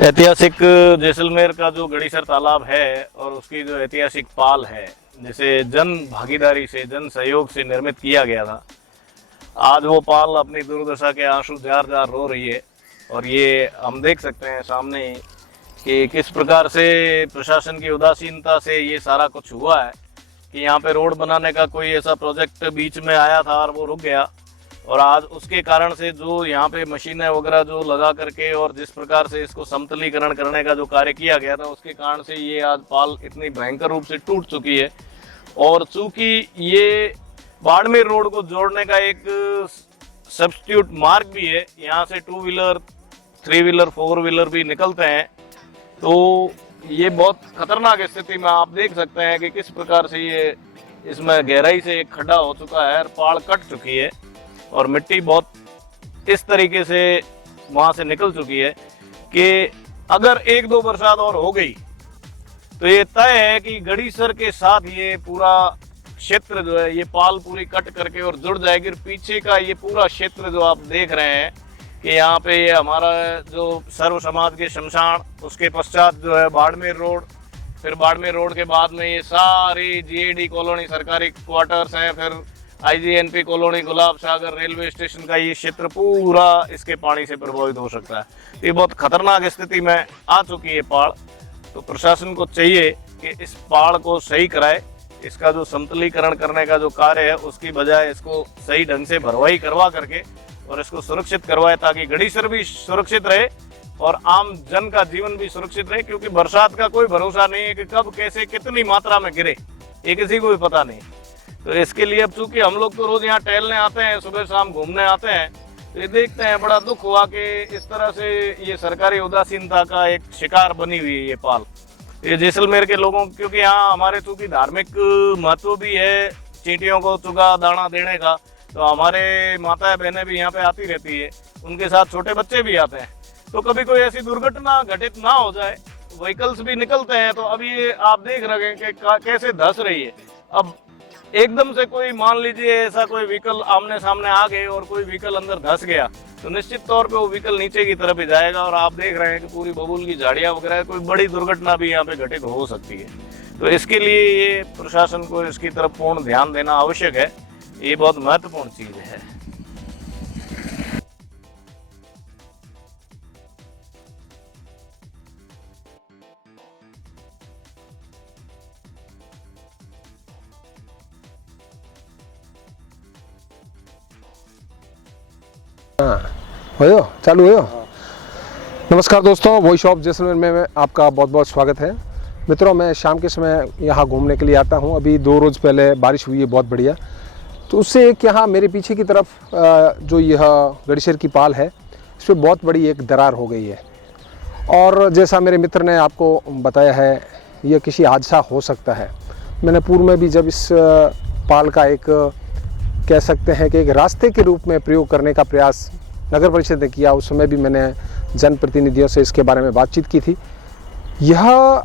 ऐतिहासिक जैसलमेर का जो गड़ीसर तालाब है और उसकी जो ऐतिहासिक पाल है, जिसे जन भागीदारी से, जन सहयोग से निर्मित किया गया था, आज वो पाल अपनी दुर्दशा के आंसू जार जार रो रही है। और ये हम देख सकते हैं सामने ही कि किस प्रकार से प्रशासन की उदासीनता से ये सारा कुछ हुआ है कि यहाँ पे रोड बनाने का कोई ऐसा प्रोजेक्ट बीच में आया था और वो रुक गया। और आज उसके कारण से जो यहाँ पे मशीनें वगैरह जो लगा करके और जिस प्रकार से इसको समतलीकरण करने का जो कार्य किया गया था, उसके कारण से ये आज पाल इतनी भयंकर रूप से टूट चुकी है। और चूंकि ये बाड़मेर रोड को जोड़ने का एक सब्स्टिट्यूट मार्ग भी है, यहाँ से 2 व्हीलर 3 व्हीलर 4 व्हीलर भी निकलते हैं, तो ये बहुत खतरनाक स्थिति में आप देख सकते हैं कि किस प्रकार से ये इसमें गहराई से एक खड्डा हो चुका है और पाल कट चुकी है और मिट्टी बहुत इस तरीके से वहां से निकल चुकी है कि अगर 1-2 बरसात और हो गई तो ये तय है कि गड़ीसर के साथ ये पूरा क्षेत्र जो है, ये पाल पूरी कट करके और जुड़ जाएगी। पीछे का ये पूरा क्षेत्र जो आप देख रहे हैं कि यहाँ पे ये हमारा जो सर्व समाज के शमशान, उसके पश्चात जो है बाड़मेर रोड, फिर बाड़मेर रोड के बाद में ये सारी जीएडी कॉलोनी सरकारी क्वार्टर्स हैं, फिर आईजीएनपी कॉलोनी, गुलाब सागर, रेलवे स्टेशन का ये क्षेत्र पूरा इसके पानी से प्रभावित हो सकता है। ये बहुत खतरनाक स्थिति में आ चुकी है पहाड़। तो प्रशासन को चाहिए कि इस पहाड़ को सही कराए, इसका जो समतलीकरण करने का जो कार्य है उसकी बजाय इसको सही ढंग से भरवाई करवा करके और इसको सुरक्षित करवाए, ताकि गड़ीसर भी सुरक्षित रहे और आम जन का जीवन भी सुरक्षित रहे। क्योंकि बरसात का कोई भरोसा नहीं है कि कब कैसे कितनी मात्रा में गिरे, ये किसी को भी पता नहीं। तो इसके लिए अब चूंकि हम लोग तो रोज यहाँ टहलने आते हैं, सुबह शाम घूमने आते हैं, तो ये देखते हैं बड़ा दुख हुआ कि इस तरह से ये सरकारी उदासीनता का एक शिकार बनी हुई है ये पाल। ये जैसलमेर के लोगों, क्योंकि यहाँ हमारे चूंकि धार्मिक महत्व भी है चींटियों को चुगा दाना देने का, तो हमारे माताएं बहनें भी यहाँ पे आती रहती है, उनके साथ छोटे बच्चे भी आते हैं। तो कभी कोई ऐसी दुर्घटना घटित ना हो जाए, व्हीकल्स भी निकलते हैं, तो अभी ये आप देख रहे हैं कि कैसे धंस रही है। अब एकदम से कोई मान लीजिए ऐसा कोई व्हीकल आमने सामने आ गए और कोई व्हीकल अंदर धंस गया, तो निश्चित तौर पे वो व्हीकल नीचे की तरफ ही जाएगा और आप देख रहे हैं कि पूरी बबूल की झाड़ियां वगैरह, कोई बड़ी दुर्घटना भी यहाँ पे घटित हो सकती है। तो इसके लिए ये प्रशासन को इसकी तरफ पूर्ण ध्यान देना आवश्यक है, ये बहुत महत्वपूर्ण चीज है। हो चालू हो। नमस्कार दोस्तों, वॉइस ऑफ जैसलमेर में आपका बहुत बहुत स्वागत है। मित्रों, मैं शाम के समय यहाँ घूमने के लिए आता हूँ। अभी 2 रोज़ पहले बारिश हुई है बहुत बढ़िया, तो उससे एक यहाँ मेरे पीछे की तरफ जो यह गड़ीसर की पाल है, इस पर बहुत बड़ी एक दरार हो गई है। और जैसा मेरे मित्र ने आपको बताया है, यह किसी हादसा हो सकता है। मैंने पूर्व में भी जब इस पाल का एक कह सकते हैं कि एक रास्ते के रूप में प्रयोग करने का प्रयास नगर परिषद ने किया, उस समय भी मैंने जनप्रतिनिधियों से इसके बारे में बातचीत की थी। यह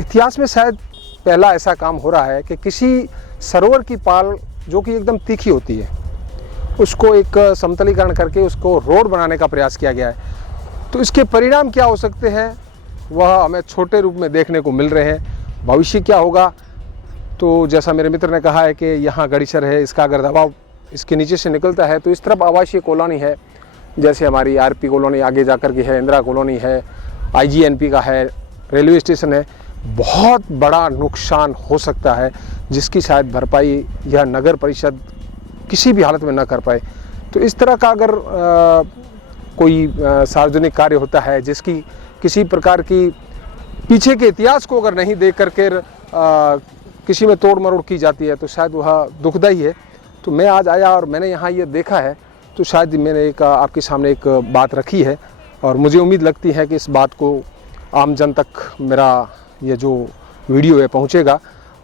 इतिहास में शायद पहला ऐसा काम हो रहा है कि किसी सरोवर की पाल जो कि एकदम तीखी होती है, उसको एक समतलीकरण करके उसको रोड बनाने का प्रयास किया गया है। तो इसके परिणाम क्या हो सकते हैं वह हमें छोटे रूप में देखने को मिल रहे हैं। भविष्य क्या होगा, तो जैसा मेरे मित्र ने कहा है कि यहाँ गड़ीसर है, इसका अगर दबाव इसके नीचे से निकलता है तो इस तरफ आवासीय कॉलोनी है, जैसे हमारी आरपी कॉलोनी आगे जाकर के है, इंदिरा कॉलोनी है, आईजीएनपी का है, रेलवे स्टेशन है, बहुत बड़ा नुकसान हो सकता है जिसकी शायद भरपाई यह नगर परिषद किसी भी हालत में न कर पाए। तो इस तरह का अगर कोई सार्वजनिक कार्य होता है जिसकी किसी प्रकार की पीछे के इतिहास को अगर नहीं देख करके किसी में तोड़ मरोड़ की जाती है, तो शायद वह दुखदायी है। तो मैं आज आया और मैंने यहाँ ये देखा है, तो शायद मैंने एक आपके सामने एक बात रखी है और मुझे उम्मीद लगती है कि इस बात को आम जन तक मेरा ये जो वीडियो है पहुँचेगा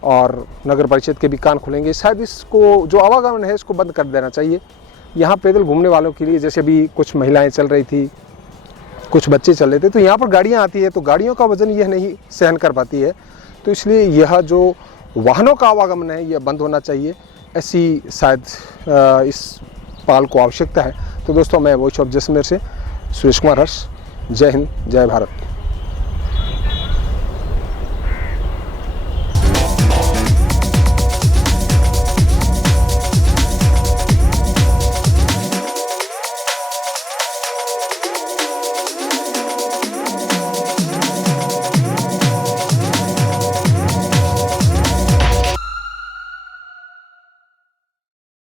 और नगर परिषद के भी कान खुलेंगे। शायद इसको जो आवागमन है इसको बंद कर देना चाहिए। यहाँ पैदल घूमने वालों के लिए, जैसे भी कुछ महिलाएं चल रही थी, कुछ बच्चे चल रहे थे, तो यहाँ पर गाड़ियाँ आती है, तो गाड़ियों का वजन यह नहीं सहन कर पाती है। तो इसलिए यह जो वाहनों का आवागमन है यह बंद होना चाहिए, ऐसी शायद इस पाल को आवश्यकता है। तो दोस्तों, मैं वॉइस ऑफ जैसलमेर से सुरेश कुमार हर्ष, जय हिंद, जय भारत।